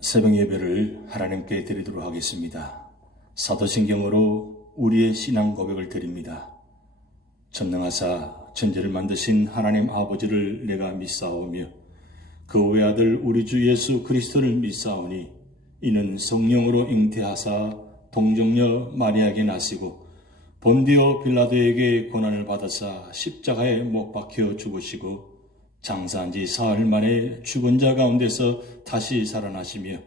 새벽 예배를 하나님께 드리도록 하겠습니다. 사도신경으로 우리의 신앙 고백을 드립니다. 전능하사 천지를 만드신 하나님 아버지를 내가 믿사오며 그 외아들 우리 주 예수 그리스도를 믿사오니 이는 성령으로 잉태하사 동정녀 마리아에게 나시고 본디오 빌라도에게 고난을 받으사 십자가에 못 박혀 죽으시고 장사한 지 사흘 만에 죽은 자 가운데서 다시 살아나시며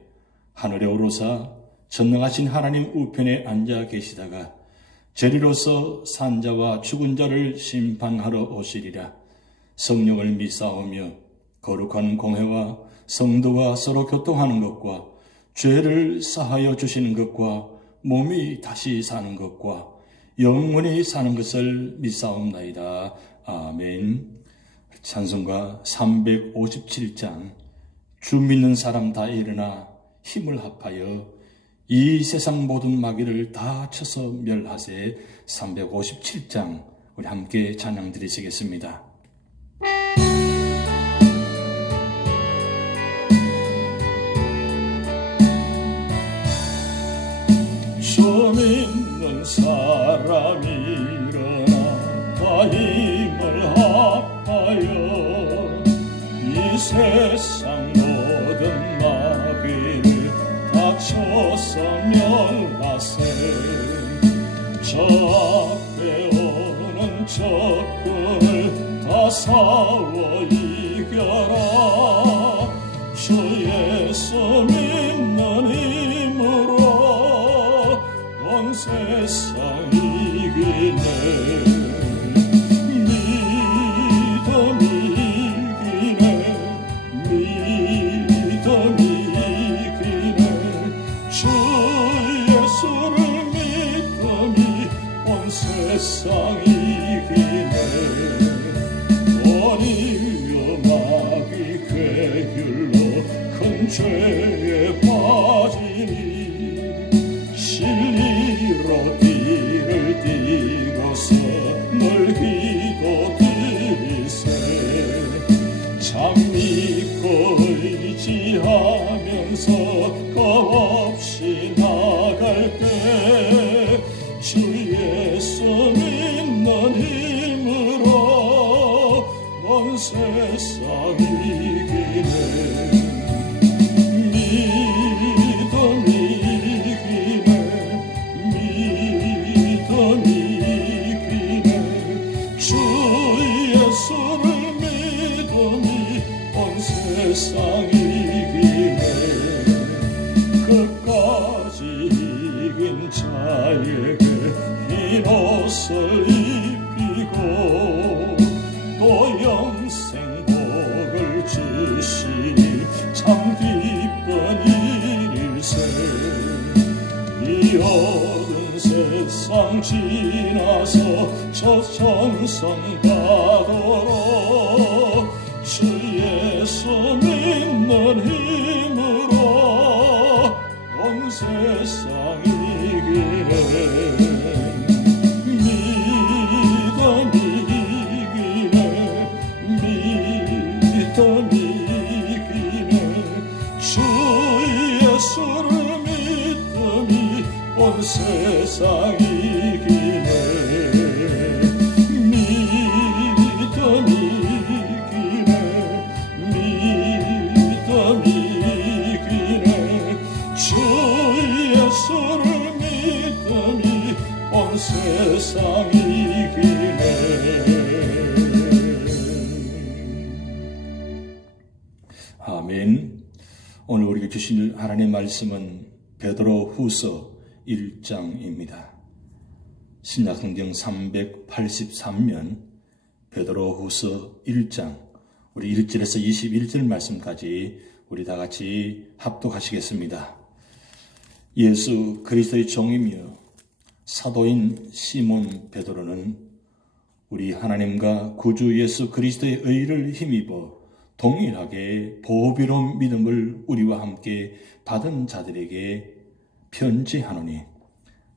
하늘에 오르사 전능하신 하나님 우편에 앉아 계시다가 저리로서 산 자와 죽은 자를 심판하러 오시리라. 성령을 믿사오며 거룩한 공회와 성도가 서로 교통하는 것과 죄를 사하여 주시는 것과 몸이 다시 사는 것과 영원히 사는 것을 믿사옵나이다. 아멘. 찬송가 357장 주 믿는 사람 다 일어나 힘을 합하여 이 세상 모든 마귀를 다 쳐서 멸하세. 357장 우리 함께 찬양 드리시겠습니다. 주 믿는 사람이 일어나 다 힘을 합하여 이 세상 모든 마귀를 다 쳐서 멸하세. 저 앞에 오는 적군을 다 싸워 이겨라. 주 예수 믿는 힘으로 온 세상 이기네. 세상 이기네. 원인류 마귀 괴율로 큰 죄에 빠지니 진리로 띠를 띠고서 널기도 드리세. 참 믿고 의지하면서 겁없이 나갈 때 주 예수 믿는 힘으로 온 세상 이기네. 믿음 이기네. 믿음 이기네. 주 예수를 믿음이 온 세상 이기네. 끝까지 이긴 자에게 흰 옷을 입히고 또 영생 복을 주시니 참 기쁜 일일세. 이 어두운 세상 지나서 저 천성 가도록 주 예수 믿는 힘으로 온 세상 이기네. 세상 이기네. 믿음 이기네. 믿음 이기네. 주 예수를 믿음이 온 세상 이기네. 아멘. 오늘 우리에게 주신 하나님의 말씀은 베드로 후서 1장입니다. 신약성경 383면 베드로 후서 1장 우리 1절에서 21절 말씀까지 우리 다 같이 합독하시겠습니다. 예수 그리스도의 종이며 사도인 시몬 베드로는 우리 하나님과 구주 예수 그리스도의 의를 힘입어 동일하게 보비로운 믿음을 우리와 함께 받은 자들에게 편지하노니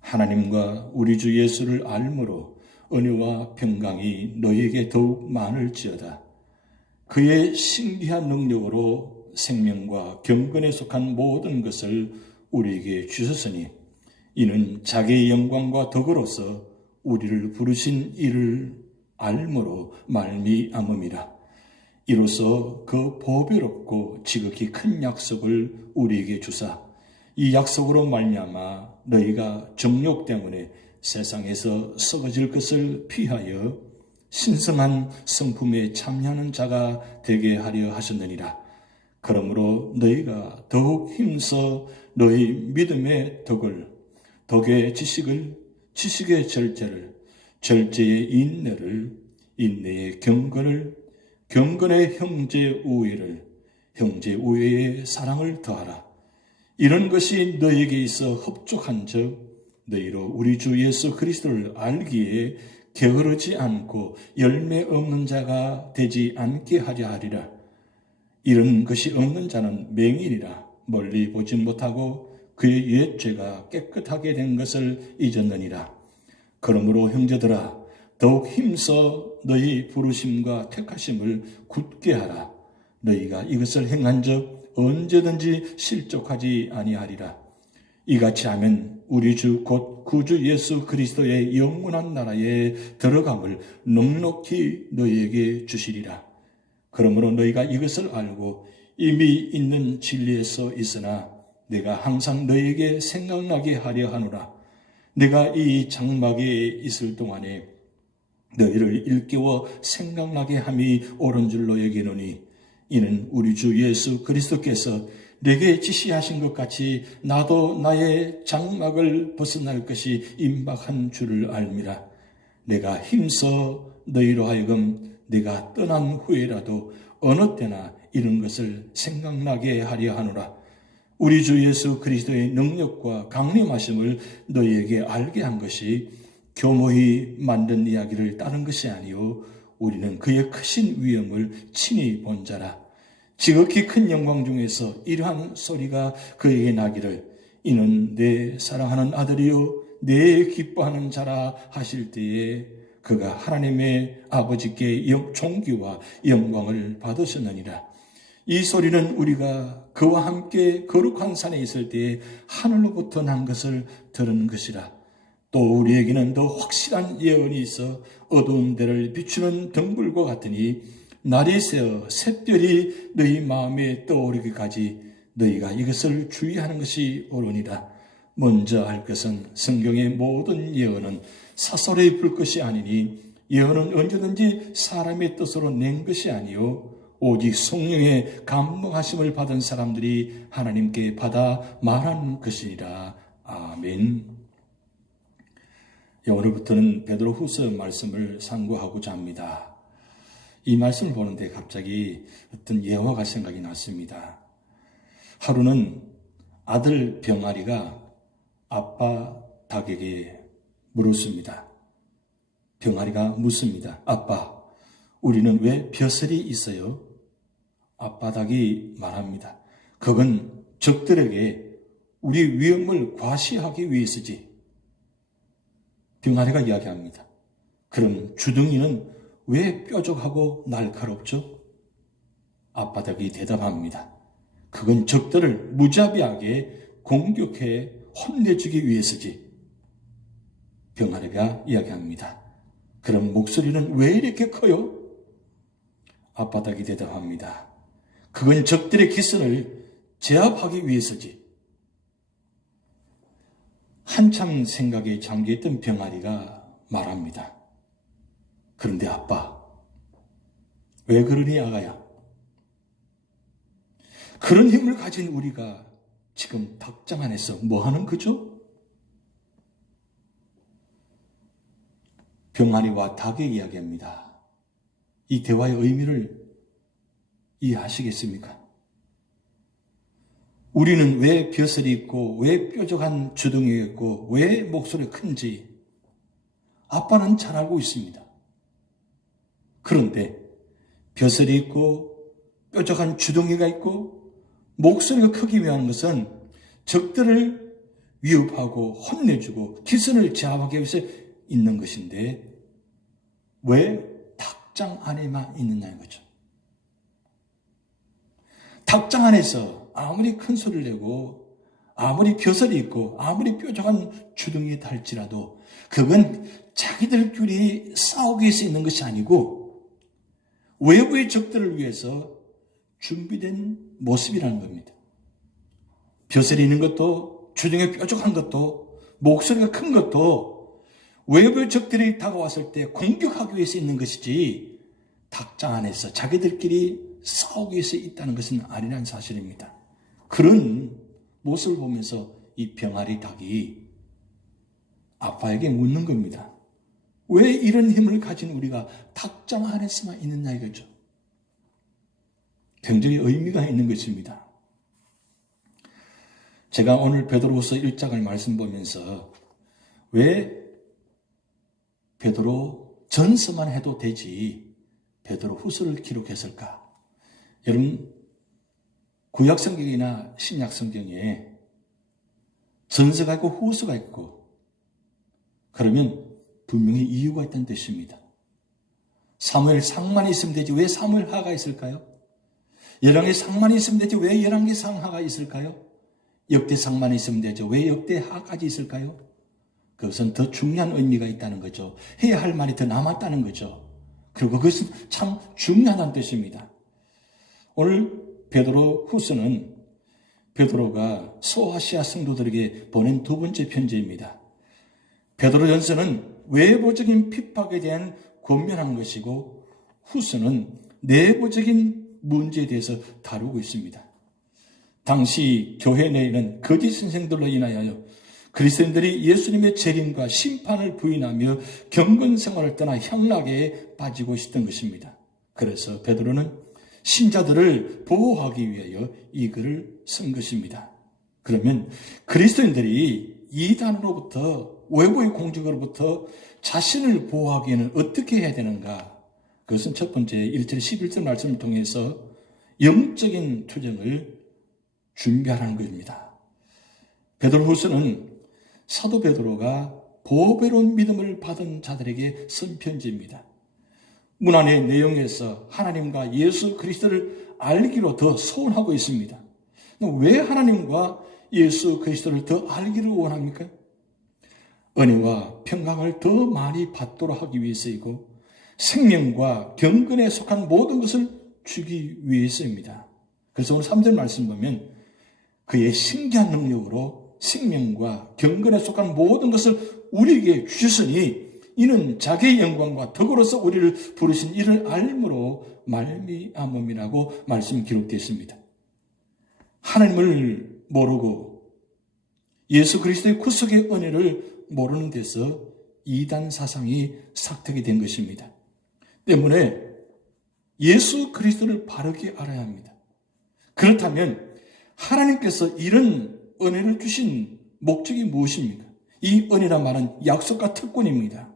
하나님과 우리 주 예수를 알므로 은혜와 평강이 너희에게 더욱 많을지어다. 그의 신비한 능력으로 생명과 경건에 속한 모든 것을 우리에게 주셨으니 이는 자기의 영광과 덕으로서 우리를 부르신 이를 알므로 말미암음이라. 이로써 그 보배롭고 지극히 큰 약속을 우리에게 주사 이 약속으로 말미암아 너희가 정욕 때문에 세상에서 썩어질 것을 피하여 신성한 성품에 참여하는 자가 되게 하려 하셨느니라. 그러므로 너희가 더욱 힘써 너희 믿음의 덕을, 덕의 지식을, 지식의 절제를, 절제의 인내를, 인내의 경건을, 경건의 형제 우애를, 형제 우애의 사랑을 더하라. 이런 것이 너희에게 있어 흡족한즉 너희로 우리 주 예수 그리스도를 알기에 게으르지 않고 열매 없는 자가 되지 않게 하려 하리라. 이런 것이 없는 자는 맹인이라 멀리 보지 못하고 그의 옛 죄가 깨끗하게 된 것을 잊었느니라. 그러므로 형제들아 더욱 힘써 너희 부르심과 택하심을 굳게 하라. 너희가 이것을 행한즉 언제든지 실족하지 아니하리라. 이같이 하면 우리 주 곧 구주 예수 그리스도의 영원한 나라에 들어감을 넉넉히 너희에게 주시리라. 그러므로 너희가 이것을 알고 이미 있는 진리에서 있으나 내가 항상 너희에게 생각나게 하려 하노라. 내가 이 장막에 있을 동안에 너희를 일깨워 생각나게 함이 옳은 줄로 여기노니 이는 우리 주 예수 그리스도께서 내게 지시하신 것 같이 나도 나의 장막을 벗어날 것이 임박한 줄을 알미라. 내가 힘써 너희로 하여금 내가 떠난 후에라도 어느 때나 이런 것을 생각나게 하려 하노라. 우리 주 예수 그리스도의 능력과 강림하심을 너희에게 알게 한 것이 교모히 만든 이야기를 따른 것이 아니요 우리는 그의 크신 위엄을 친히 본 자라. 지극히 큰 영광 중에서 이러한 소리가 그에게 나기를 이는 내 사랑하는 아들이요 내 기뻐하는 자라 하실 때에 그가 하나님의 아버지께 존귀와 영광을 받으셨느니라. 이 소리는 우리가 그와 함께 거룩한 산에 있을 때에 하늘로부터 난 것을 들은 것이라. 또 우리에게는 더 확실한 예언이 있어 어두운 데를 비추는 등불과 같으니 날이 새어 샛별이 너희 마음에 떠오르기까지 너희가 이것을 주의하는 것이 옳으니라. 먼저 알 것은 성경의 모든 예언은 사설에 불 것이 아니니 예언은 언제든지 사람의 뜻으로 낸 것이 아니요 오직 성령의 감동하심을 받은 사람들이 하나님께 받아 말한 것이니라. 아멘. 오늘부터는 베드로후서 말씀을 상고하고자 합니다. 이 말씀을 보는데 갑자기 어떤 예화가 생각이 났습니다. 하루는 아들 병아리가 아빠 닭에게 물었습니다. 병아리가 묻습니다. 아빠, 우리는 왜 벼슬이 있어요? 아빠 닭이 말합니다. 그건 적들에게 우리 위험을 과시하기 위해서지. 병아리가 이야기합니다. 그럼 주둥이는 왜 뾰족하고 날카롭죠? 아빠 닭이 대답합니다. 그건 적들을 무자비하게 공격해 혼내주기 위해서지. 병아리가 이야기합니다. 그럼 목소리는 왜 이렇게 커요? 아빠 닭이 대답합니다. 그건 적들의 기선을 제압하기 위해서지. 한참 생각에 잠겨있던 병아리가 말합니다. 그런데 아빠, 왜 그러니 아가야? 그런 힘을 가진 우리가 지금 닭장 안에서 뭐 하는 거죠? 병아리와 닭의 이야기입니다. 이 대화의 의미를 이해하시겠습니까? 우리는 왜 벼슬이 있고 왜 뾰족한 주둥이가 있고 왜 목소리가 큰지 아빠는 잘 알고 있습니다. 그런데 벼슬이 있고 뾰족한 주둥이가 있고 목소리가 크기 위한 것은 적들을 위협하고 혼내주고 기선을 제압하기 위해서 있는 것인데 왜 닭장 안에만 있느냐는 거죠. 닭장 안에서 아무리 큰 소리를 내고 아무리 벼슬이 있고 아무리 뾰족한 주둥이 달지라도 그건 자기들끼리 싸우기 위해서 있는 것이 아니고 외부의 적들을 위해서 준비된 모습이라는 겁니다. 벼슬이 있는 것도 주둥이 뾰족한 것도 목소리가 큰 것도 외부의 적들이 다가왔을 때 공격하기 위해서 있는 것이지 닭장 안에서 자기들끼리 싸우기 위해서 있다는 것은 아니라는 사실입니다. 그런 모습을 보면서 이 병아리 닭이 아빠에게 묻는 겁니다. 왜 이런 힘을 가진 우리가 닭장 안에서만 있느냐 이거죠. 굉장히 의미가 있는 것입니다. 제가 오늘 베드로후서 1장을 말씀 보면서 왜 베드로 전서만 해도 되지 베드로후서를 기록했을까? 여러분 구약성경이나 신약성경에 전서가 있고 후서가 있고 그러면 분명히 이유가 있다는 뜻입니다. 사무엘 상만 있으면 되지 왜 사무엘 하가 있을까요? 열왕기 상만 있으면 되지 왜 열왕기 상하가 있을까요? 역대 상만 있으면 되죠 왜 역대 하까지 있을까요? 그것은 더 중요한 의미가 있다는 거죠. 해야 할 말이 더 남았다는 거죠. 그리고 그것은 참 중요하다는 뜻입니다. 오늘 베드로 후서는 베드로가 소아시아 성도들에게 보낸 두 번째 편지입니다. 베드로 전서는 외부적인 핍박에 대한 권면한 것이고 후서는 내부적인 문제에 대해서 다루고 있습니다. 당시 교회 내에는 거짓 선생들로 인하여 그리스도인들이 예수님의 재림과 심판을 부인하며 경건 생활을 떠나 향락에 빠지고 있었던 것입니다. 그래서 베드로는 신자들을 보호하기 위하여 이 글을 쓴 것입니다. 그러면 그리스도인들이 이단으로부터 외부의 공격으로부터 자신을 보호하기에는 어떻게 해야 되는가? 그것은 첫 번째 1절 11절 말씀을 통해서 영적인 투쟁을 준비하라는 것입니다. 베드로후서는 사도 베드로가 보배로운 믿음을 받은 자들에게 쓴 편지입니다. 문안의 내용에서 하나님과 예수 그리스도를 알기로 더 소원하고 있습니다. 왜 하나님과 예수 그리스도를 더 알기를 원합니까? 은혜와 평강을 더 많이 받도록 하기 위해서이고 생명과 경건에 속한 모든 것을 주기 위해서입니다. 그래서 오늘 3절 말씀 보면 그의 신기한 능력으로 생명과 경건에 속한 모든 것을 우리에게 주셨으니 이는 자기의 영광과 덕으로서 우리를 부르신 이를 알므로 말미암음이라고 말씀이 기록되어 있습니다. 하나님을 모르고 예수 그리스도의 구속의 은혜를 모르는 데서 이단 사상이 삭택이 된 것입니다. 때문에 예수 그리스도를 바르게 알아야 합니다. 그렇다면 하나님께서 이런 은혜를 주신 목적이 무엇입니까? 이 은혜란 말은 약속과 특권입니다.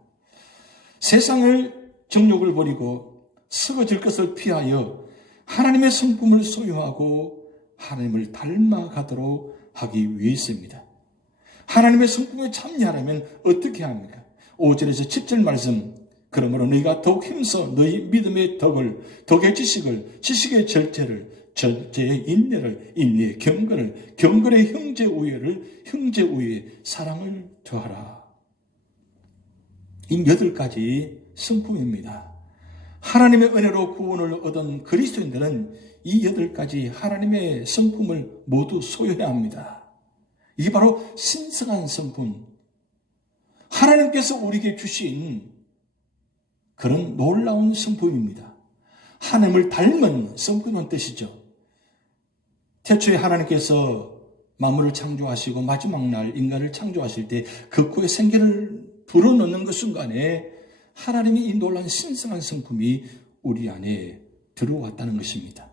세상을 정욕을 버리고 썩어질 것을 피하여 하나님의 성품을 소유하고 하나님을 닮아가도록 하기 위해서입니다. 하나님의 성품에 참여하려면 어떻게 합니까? 5절에서 10절 말씀, 그러므로 너희가 더욱 힘써 너희 믿음의 덕을, 덕의 지식을, 지식의 절제를, 절제의 인내를, 인내의 경건을, 경건의 형제 우애를, 형제 우애의 사랑을 더하라. 이 8가지 성품입니다. 하나님의 은혜로 구원을 얻은 그리스도인들은 이 8가지 하나님의 성품을 모두 소유해야 합니다. 이게 바로 신성한 성품, 하나님께서 우리에게 주신 그런 놀라운 성품입니다. 하나님을 닮은 성품은 뜻이죠. 태초에 하나님께서 만물을 창조하시고 마지막 날 인간을 창조하실 때 그 코에 생기를 불어넣는 그 순간에 하나님이 이 놀라운 신성한 성품이 우리 안에 들어왔다는 것입니다.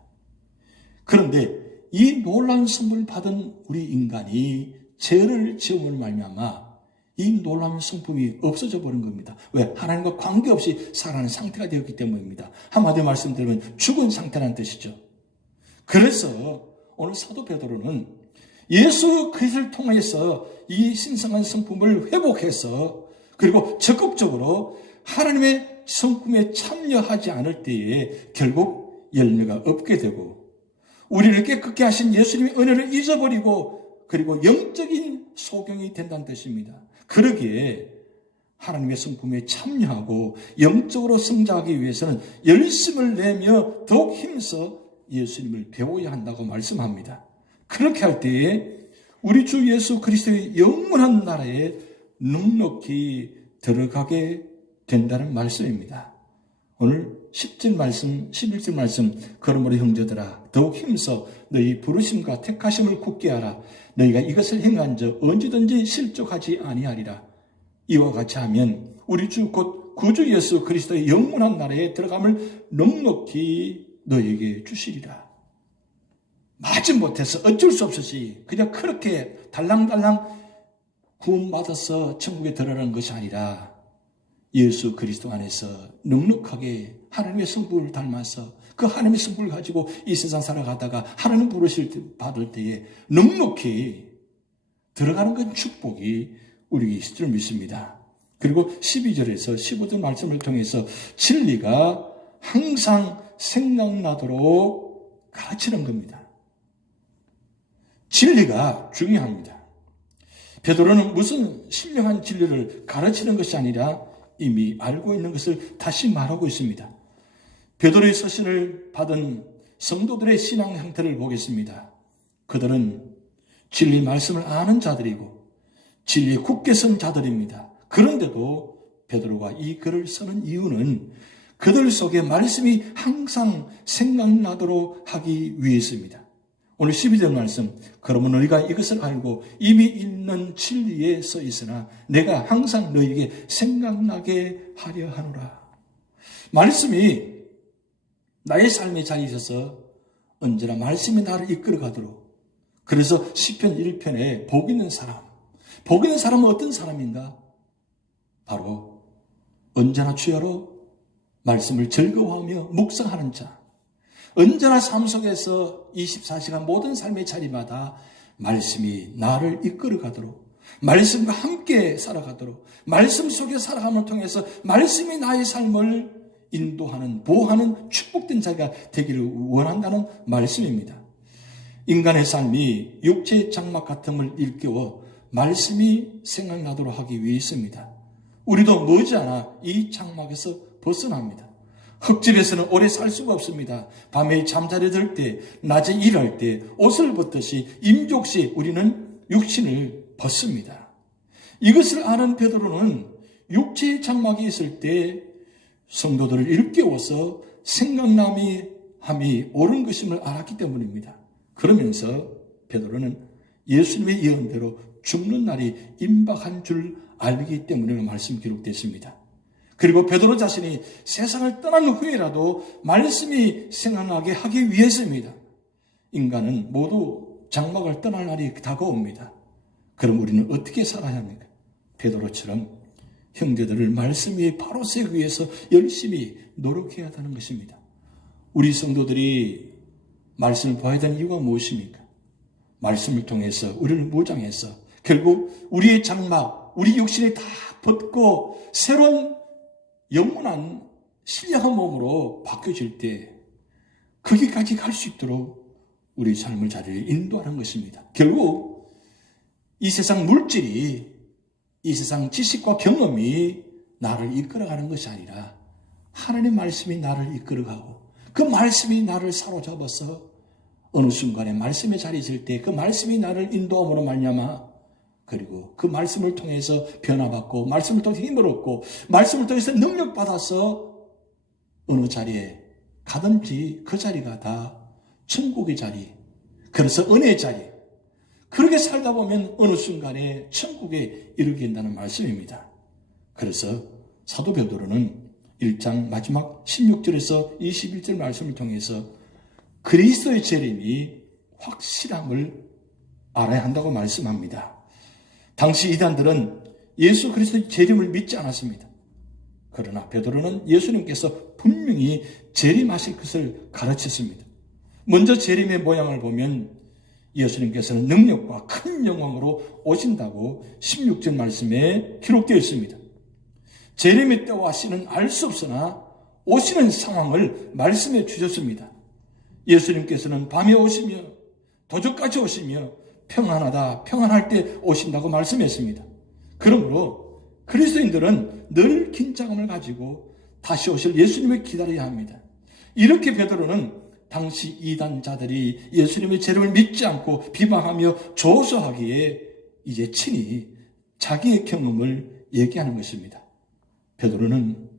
그런데 이 놀라운 성품을 받은 우리 인간이 죄를 지음으로 말미암아 이 놀라운 성품이 없어져 버린 겁니다. 왜? 하나님과 관계없이 살아가는 상태가 되었기 때문입니다. 한마디로 말씀드리면 죽은 상태라는 뜻이죠. 그래서 오늘 사도 베드로는 예수 그리스도를 통해서 이 신성한 성품을 회복해서 그리고 적극적으로 하나님의 성품에 참여하지 않을 때에 결국 열매가 없게 되고 우리를 깨끗게 하신 예수님의 은혜를 잊어버리고 그리고 영적인 소경이 된다는 뜻입니다. 그러기에 하나님의 성품에 참여하고 영적으로 성장하기 위해서는 열심을 내며 더욱 힘써 예수님을 배워야 한다고 말씀합니다. 그렇게 할 때에 우리 주 예수 그리스도의 영원한 나라에 넉넉히 들어가게 된다는 말씀입니다. 오늘 10절 말씀, 11절 말씀, 그러므로 형제들아 더욱 힘써 너희 부르심과 택하심을 굳게 하라. 너희가 이것을 행한 적 언제든지 실족하지 아니하리라. 이와 같이 하면 우리 주 곧 구주 예수 그리스도의 영원한 나라에 들어감을 넉넉히 너희에게 주시리라. 마지못해서 어쩔 수 없이 그냥 그렇게 달랑달랑 구원받아서 천국에 들어가는 것이 아니라 예수 그리스도 안에서 넉넉하게 하나님의 성품을 닮아서 그 하나님의 성품을 가지고 이 세상 살아가다가 하나님 부르실 받을 때에 넉넉히 들어가는 건 축복이 우리에게 있을 줄 믿습니다. 그리고 12절에서 15절 말씀을 통해서 진리가 항상 생각나도록 가르치는 겁니다. 진리가 중요합니다. 베드로는 무슨 신령한 진리를 가르치는 것이 아니라 이미 알고 있는 것을 다시 말하고 있습니다. 베드로의 서신을 받은 성도들의 신앙 형태를 보겠습니다. 그들은 진리 말씀을 아는 자들이고 진리에 굳게 선 자들입니다. 그런데도 베드로가 이 글을 쓰는 이유는 그들 속에 말씀이 항상 생각나도록 하기 위해서입니다. 오늘 12절 말씀, 그러면 너희가 이것을 알고 이미 있는 진리에 써 있으나 내가 항상 너희에게 생각나게 하려 하노라. 말씀이 나의 삶에 자리에 있어서 언제나 말씀이 나를 이끌어가도록. 그래서 시편 1편에 복 있는 사람은 어떤 사람인가? 바로 언제나 주야로 말씀을 즐거워하며 묵상하는 자. 언제나 삶 속에서 24시간 모든 삶의 자리마다 말씀이 나를 이끌어가도록, 말씀과 함께 살아가도록, 말씀 속에 살아감을 통해서 말씀이 나의 삶을 인도하는, 보호하는 축복된 자가 되기를 원한다는 말씀입니다. 인간의 삶이 육체의 장막 같음을 일깨워 말씀이 생각나도록 하기 위해서입니다. 우리도 머지않아 이 장막에서 벗어납니다. 흙집에서는 오래 살 수가 없습니다. 밤에 잠자리 들 때, 낮에 일할 때 옷을 벗듯이 임종시 우리는 육신을 벗습니다. 이것을 아는 베드로는 육체의 장막이 있을 때 성도들을 일깨워서 생각남이 함이 옳은 것임을 알았기 때문입니다. 그러면서 베드로는 예수님의 예언대로 죽는 날이 임박한 줄 알기 때문에 말씀 기록됐습니다. 그리고 베드로 자신이 세상을 떠난 후에라도 말씀이 생각나게 하기 위해서입니다. 인간은 모두 장막을 떠날 날이 다가옵니다. 그럼 우리는 어떻게 살아야 합니까? 베드로처럼 형제들을 말씀 위에 바로 세우기 위해서 열심히 노력해야 하는 것입니다. 우리 성도들이 말씀을 봐야 되는 이유가 무엇입니까? 말씀을 통해서 우리를 무장해서 결국 우리의 장막, 우리 육신이 다 벗고 새로운 영원한 신령한 몸으로 바뀌어질 때 거기까지 갈 수 있도록 우리 삶을 자리에 인도하는 것입니다. 결국 이 세상 물질이, 이 세상 지식과 경험이 나를 이끌어가는 것이 아니라 하나님의 말씀이 나를 이끌어가고 그 말씀이 나를 사로잡아서 어느 순간에 말씀의 자리에 있을 때 그 말씀이 나를 인도함으로 말미암아 그리고 그 말씀을 통해서 변화받고 말씀을 통해서 힘을 얻고 말씀을 통해서 능력받아서 어느 자리에 가든지 그 자리가 다 천국의 자리, 그래서 은혜의 자리, 그렇게 살다 보면 어느 순간에 천국에 이르게 된다는 말씀입니다. 그래서 사도 베드로는 1장 마지막 16절에서 21절 말씀을 통해서 그리스도의 재림이 확실함을 알아야 한다고 말씀합니다. 당시 이단들은 예수 그리스도의 재림을 믿지 않았습니다. 그러나 베드로는 예수님께서 분명히 재림하실 것을 가르쳤습니다. 먼저 재림의 모양을 보면 예수님께서는 능력과 큰 영광으로 오신다고 16절 말씀에 기록되어 있습니다. 재림의 때와 시는 알 수 없으나 오시는 상황을 말씀해 주셨습니다. 예수님께서는 밤에 오시며 도적까지 오시며 평안하다, 평안할 때 오신다고 말씀했습니다. 그러므로 그리스도인들은 늘 긴장감을 가지고 다시 오실 예수님을 기다려야 합니다. 이렇게 베드로는 당시 이단자들이 예수님의 재림을 믿지 않고 비방하며 조소하기에 이제 친히 자기의 경험을 얘기하는 것입니다. 베드로는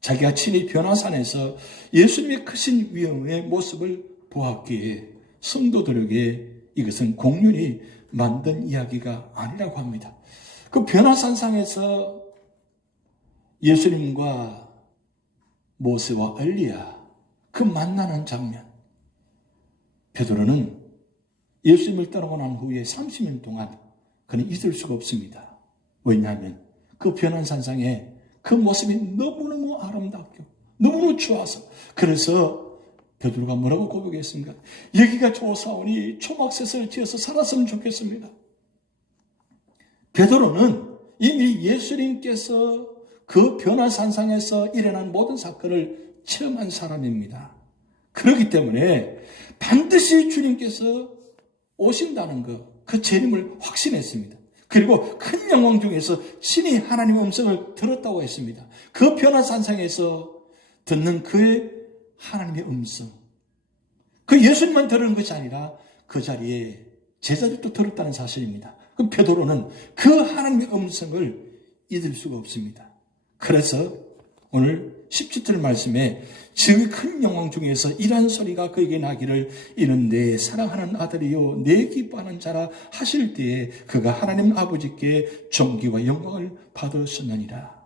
자기가 친히 변화산에서 예수님의 크신 위엄의 모습을 보았기에 성도들에게 이것은 공연히 만든 이야기가 아니라고 합니다. 그 변화산상에서 예수님과 모세와 엘리야 그 만나는 장면, 베드로는 예수님을 떠나고 난 후에 30년 동안 그는 잊을 수가 없습니다. 왜냐하면 그 변화산상에 그 모습이 너무너무 아름답고 너무너무 좋아서, 그래서 베드로가 뭐라고 고백했습니까? 여기가 좋사오니 초막셋을 지어서 살았으면 좋겠습니다. 베드로는 이미 예수님께서 그 변화산상에서 일어난 모든 사건을 체험한 사람입니다. 그렇기 때문에 반드시 주님께서 오신다는 것, 그 재림을 확신했습니다. 그리고 큰 영광 중에서 친히 하나님의 음성을 들었다고 했습니다. 그 변화산상에서 듣는 그의 하나님의 음성, 그 예수님만 들은 것이 아니라 그 자리에 제자들도 들었다는 사실입니다. 그 베드로는 그 하나님의 음성을 잊을 수가 없습니다. 그래서 오늘 17절 말씀에 지극히 큰 영광 중에서 이러한 소리가 그에게 나기를 이는 내 사랑하는 아들이요 내 기뻐하는 자라 하실 때에 그가 하나님 아버지께 존귀와 영광을 받으셨느니라.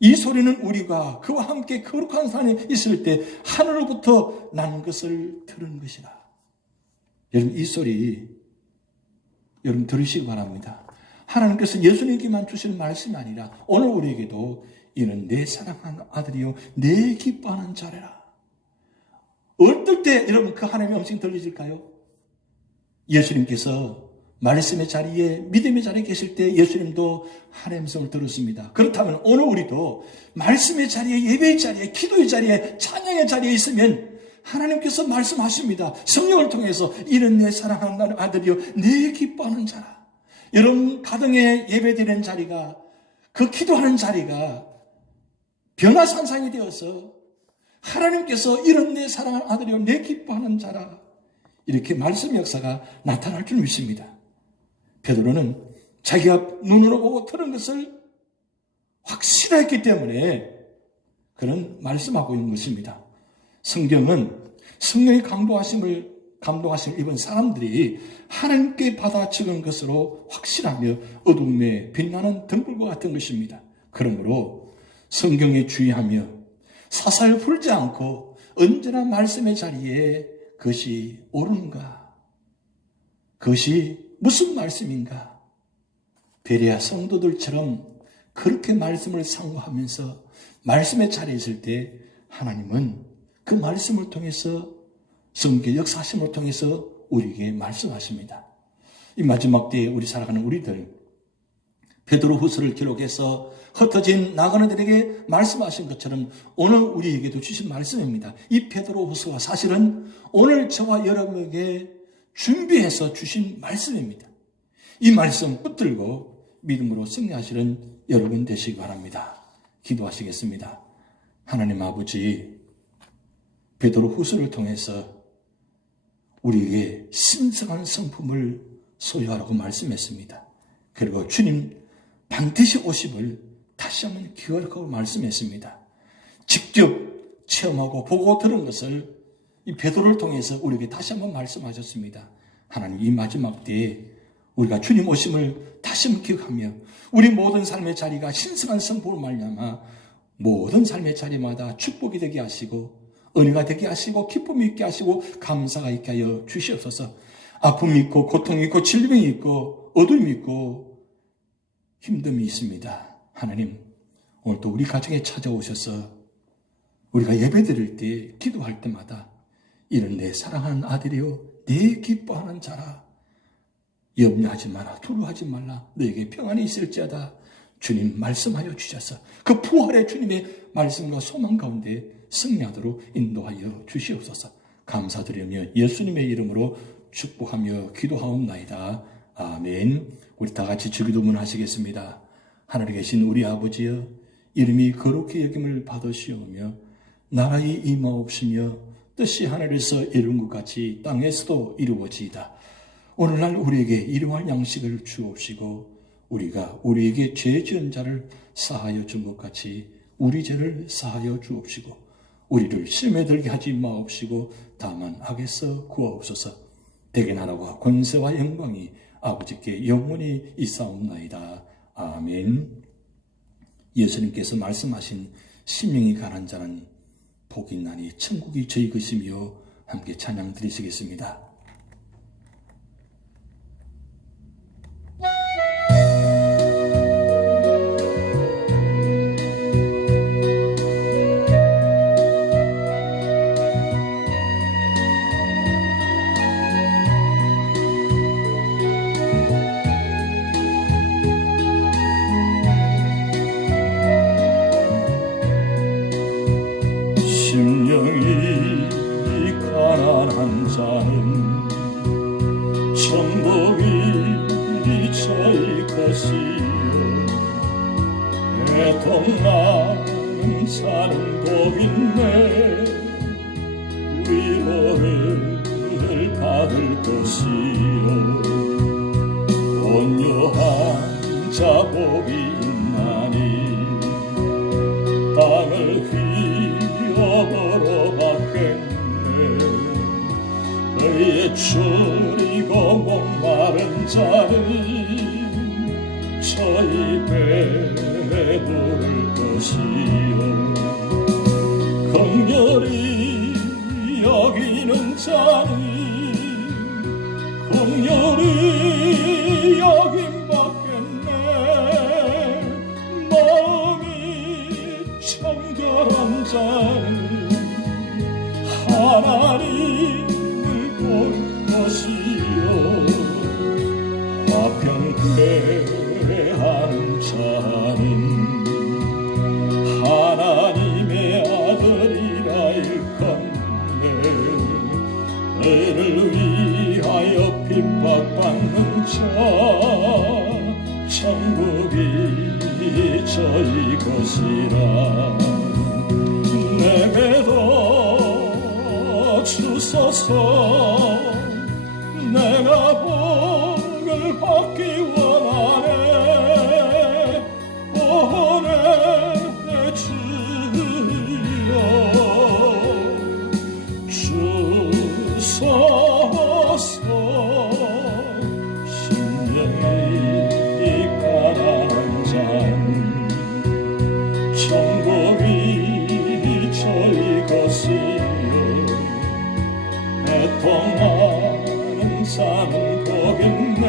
이 소리는 우리가 그와 함께 거룩한 산에 있을 때 하늘로부터 난 것을 들은 것이라. 여러분, 이 소리 여러분 들으시기 바랍니다. 하나님께서 예수님께만 주시는 말씀이 아니라 오늘 우리에게도 이는 내 사랑하는 아들이요 내 기뻐하는 자래라. 어떨 때 여러분 그 하나님의 음성이 들리실까요? 예수님께서 말씀의 자리에, 믿음의 자리에 계실 때 예수님도 하나님의 음성을 들었습니다. 그렇다면 오늘 우리도 말씀의 자리에, 예배의 자리에, 기도의 자리에, 찬양의 자리에 있으면 하나님께서 말씀하십니다. 성령을 통해서 이는 내 사랑하는 아들이요 내 기뻐하는 자라. 여러분 가정에 예배드리는 자리가, 그 기도하는 자리가 변화산상이 되어서 하나님께서 이런 내 사랑하는 아들이요 내 기뻐하는 자라, 이렇게 말씀 역사가 나타날 줄 믿습니다. 베드로는 자기가 눈으로 보고 들은 것을 확실했기 때문에 그는 말씀하고 있는 것입니다. 성경은 성령의 감동하심을 입은 사람들이 하나님께 받아 적은 것으로 확실하며 어둠에 빛나는 등불과 같은 것입니다. 그러므로 성경에 주의하며 사살 풀지 않고 언제나 말씀의 자리에 그것이 옳은가, 그것이 무슨 말씀인가, 베레아 성도들처럼 그렇게 말씀을 상고하면서 말씀의 자리에 있을 때 하나님은 그 말씀을 통해서, 성경의 역사하심을 통해서 우리에게 말씀하십니다. 이 마지막 때에 우리 살아가는 우리들, 베드로후서를 기록해서 흩어진 나그네들에게 말씀하신 것처럼 오늘 우리에게도 주신 말씀입니다. 이 베드로후서가 사실은 오늘 저와 여러분에게 준비해서 주신 말씀입니다. 이 말씀 붙들고 믿음으로 승리하시는 여러분 되시기 바랍니다. 기도하시겠습니다. 하나님 아버지, 베드로후서를 통해서 우리에게 신성한 성품을 소유하라고 말씀했습니다. 그리고 주님 반드시 오심을 다시 한번 기억하라고 말씀했습니다. 직접 체험하고 보고 들은 것을 이 베드로를 통해서 우리에게 다시 한번 말씀하셨습니다. 하나님, 이 마지막 때에 우리가 주님 오심을 다시 한번 기억하며 우리 모든 삶의 자리가 신성한 성품으로 말미암아 모든 삶의 자리마다 축복이 되게 하시고 은혜가 되게 하시고 기쁨이 있게 하시고 감사가 있게 하여 주시옵소서. 아픔이 있고 고통이 있고 질병이 있고 어둠이 있고 힘듦이 있습니다. 하나님, 오늘도 우리 가정에 찾아오셔서 우리가 예배드릴 때, 기도할 때마다 이는 내 사랑하는 아들이요 내 기뻐하는 자라. 염려하지 마라, 두려워하지 말라, 너에게 평안이 있을지어다. 주님 말씀하여 주셔서 그 부활의 주님의 말씀과 소망 가운데 승리하도록 인도하여 주시옵소서. 감사드리며 예수님의 이름으로 축복하며 기도하옵나이다. 아멘. 우리 다 같이 주기도문 하시겠습니다. 하늘에 계신 우리 아버지여, 이름이 거룩히 여김을 받으시오며 나라의 임하옵시며 뜻이 하늘에서 이룬 것 같이 땅에서도 이루어지이다. 오늘날 우리에게 일용할 양식을 주옵시고 우리가 우리에게 죄 지은 자를 사하여 준 것 같이 우리 죄를 사하여 주옵시고 우리를 시험에 들게 하지 마옵시고 다만 악에서 구하옵소서. 대개 나라와 권세와 영광이 아버지께 영원히 있사옵나이다. 아멘. 예수님께서 말씀하신 심령이 가난 자는 복이 있나니 천국이 저희 것이며 함께 찬양 드리시겠습니다. 심령이 가난한 자는 천국이 저희 것이요 애통하는 자는 복 있네 위로를 받을 것이요 온유한 자 복이 있나니 땅을 휘어버려 받겠네 의에 줄이고 목마른 자는 저희 배에 부를 것이요 긍휼히 여기는 자는 긍휼히 여김 받겠네 마음이 청결한 자는 하나님을 볼 것이요 화평케하는 자는 하나님의 아들이라 일컫네 의를 위하여 핍박받는 자 천국이 저희 것이라 내게도 주소서 내가 복을 받기 원하네 보내주여 주소서 심령이 가난한 자는 천국이 저희 것이요 애통하는 자는 복 있네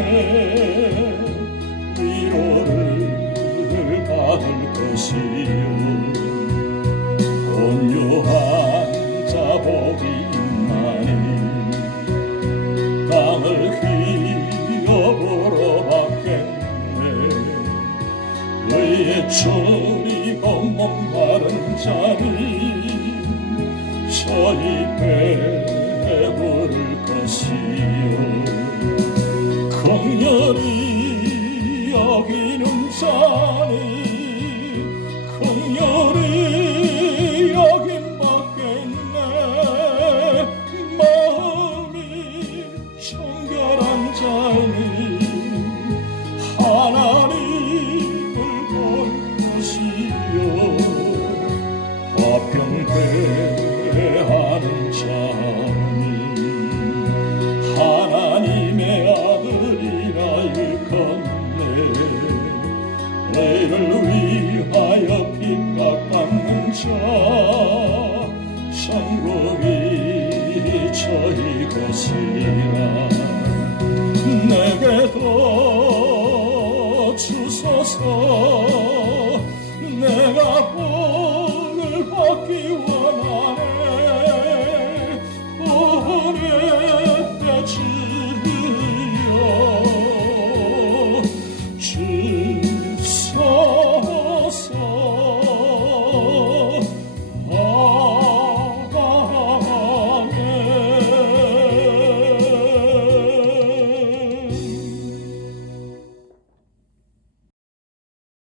위로를 받을 것이요 온유한 자 복이 있나니 땅을 휘어보러 받겠네 의에 줄이고 목마른 자는 저희 배에 부를 것이요 긍휼히 여기는 자는 긍휼히 여김 받겠네 마음이 청결한 자는 하나님을 볼 것이요 화평케하는 자는 하나님의 아들이라 일컫네 의를 위하여 핍박받는 자 천국이 저희 것이라